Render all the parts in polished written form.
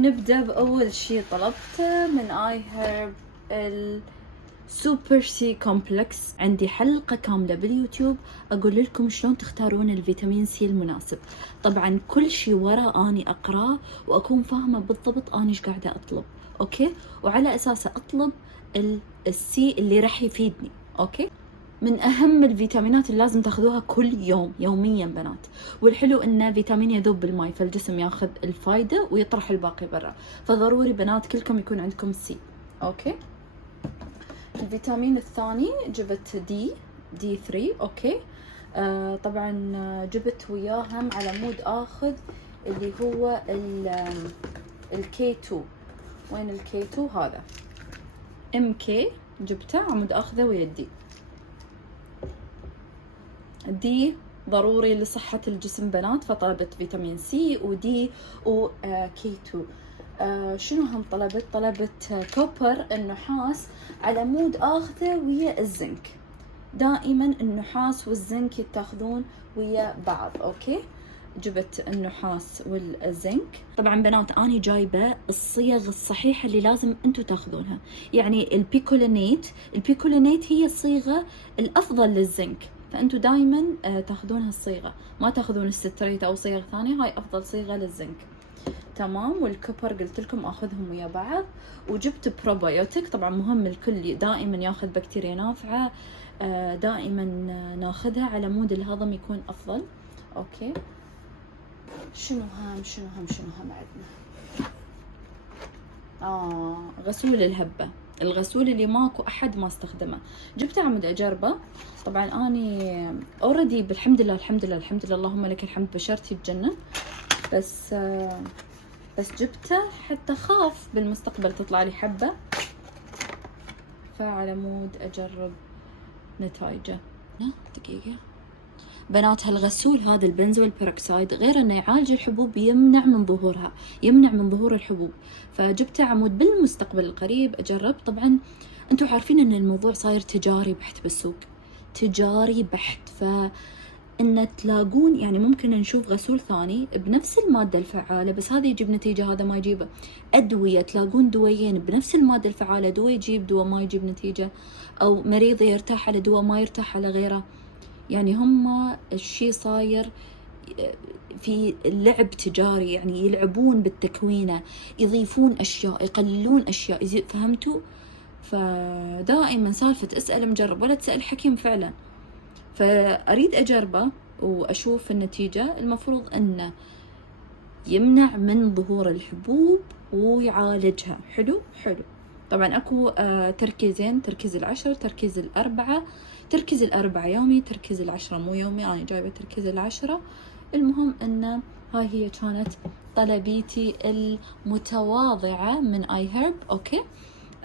ونبدأ بأول شي طلبته من آي هيرب السوبر سي كومبلكس. عندي حلقة كاملة باليوتيوب أقول لكم شلون تختارون الفيتامين سي المناسب. طبعا كل شي ورا أني أقرأ وأكون فاهمة بالضبط أني إيش قاعدة أطلب، أوكي؟ وعلى أساسه أطلب السي اللي راح يفيدني، أوكي؟ من أهم الفيتامينات اللي لازم تاخذوها كل يوم يوميا بنات، والحلو إنه فيتامين يذوب بالماء فالجسم ياخذ الفايدة ويطرح الباقي برا، فضروري بنات كلكم يكون عندكم سي، أوكي؟ الفيتامين الثاني جبت دي 3، أوكي؟ طبعا جبت وياهم على مود آخذ اللي هو الكي 2. وين الكي 2 هذا؟ ام كي جبته عمود اخذه ويا دي ضروري لصحة الجسم بنات، فطلبت فيتامين سي ودي وكي 2. شنو هم طلبت كوبر النحاس على مود اخذه ويا الزنك. دائما النحاس والزنك يتاخذون ويا بعض، اوكي؟ جبت النحاس والزنك. طبعا بنات اني جايبه الصيغ الصحيحه اللي لازم انتم تاخذونها، يعني البيكولينيت هي الصيغه الافضل للزنك، فانتم دائما تاخذون هالصيغه، ما تاخذون الستريت او صيغ ثانيه، هاي افضل صيغه للزنك، تمام؟ والكوبر قلت لكم اخذهم ويا بعض. وجبت بروبايوتيك، طبعا مهم الكل دائما ياخذ بكتيريا نافعه، دائما ناخذها على مود الهضم يكون افضل، اوكي؟ شنو هم عندنا؟ غسول الهبة، الغسول اللي ماكو احد ما استخدمه، جبته عمود اجربه. طبعا اني اوريدي بالحمد لله اللهم لك الحمد بشرتي تجنن، بس جبته حتى خاف بالمستقبل تطلع لي حبة، فعلى مود اجرب نتائجه. دقيقة بنات، هالغسول هذا البنزول بيروكسيد غير انه يعالج الحبوب يمنع من ظهور الحبوب، فجبته عمود بالمستقبل القريب اجرب. طبعا انتم عارفين ان الموضوع صاير تجاري بحت بالسوق، تجاري بحت، فان تلاقون يعني ممكن نشوف غسول ثاني بنفس المادة الفعالة بس هذا يجيب نتيجة هذا ما يجيبه. ادوية تلاقون دويين بنفس المادة الفعالة، دواء يجيب دواء ما يجيب نتيجة، او مريض يرتاح على دواء ما يرتاح على غيره. يعني هم الشي صاير في لعب تجاري، يعني يلعبون بالتكوينة، يضيفون أشياء يقللون أشياء، فهمتوا؟ فدائما سالفة اسأل مجرب ولا تسأل حكيم فعلا. فأريد أجربه وأشوف النتيجة. المفروض أنه يمنع من ظهور الحبوب ويعالجها. حلو. طبعا أكو تركيزين، تركيز 10 تركيز 4. تركيز 4 يومي، تركيز 10 مو يومي، أنا جايبة تركيز 10. المهم أن هاي هي كانت طلبيتي المتواضعة من آي هيرب، أوكي؟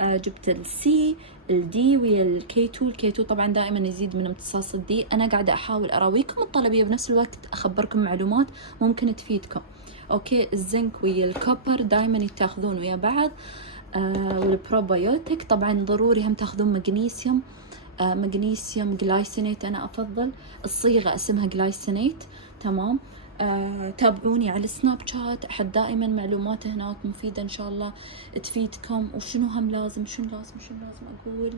جبت السي الدي ويا الكي 2. الكي 2 طبعا دائما يزيد من امتصاص الدي. أنا قاعدة أحاول أراويكم الطلبية بنفس الوقت أخبركم معلومات ممكن تفيدكم، أوكي؟ الزنك ويا الكوبر دائما يتاخذون ويا بعض. والبروبايوتيك طبعا ضروري هم تاخذون مغنيسيوم جلايسينيت، أنا أفضل الصيغة اسمها جلايسينيت، تمام؟ تابعوني على السناب شات، أحد دائما معلومات هناك مفيدة إن شاء الله تفيدكم. وشنو هم لازم أقول؟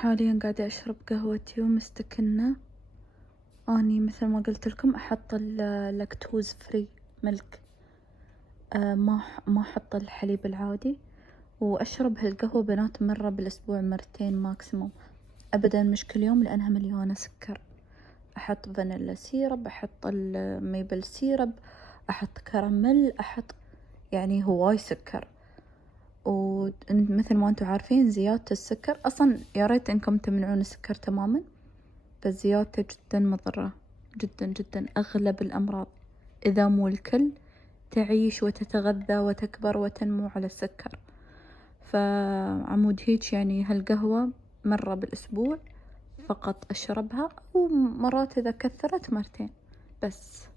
حاليا قاعدة أشرب قهوتي ومستكنة. أني مثل ما قلت لكم أحط اللاكتوز فري ملك، ما أحط الحليب العادي، وأشرب هالقهوة بنات مرة بالأسبوع، مرتين ماكسيموم، أبدا مش كل يوم لأنها مليانة سكر. أحط فانيلا سيرب، أحط الميبل سيرب، أحط كراميل، أحط يعني هواي سكر. ومثل ما انتم عارفين زيادة السكر أصلا يا ريت إنكم تمنعون السكر تماما، بس زيادته جدا مضرة، جدا جدا. أغلب الأمراض إذا مو الكل تعيش وتتغذى وتكبر وتنمو على السكر. فعمود هيج يعني هالقهوة مرة بالأسبوع فقط أشربها، ومرات إذا كثرت مرتين بس.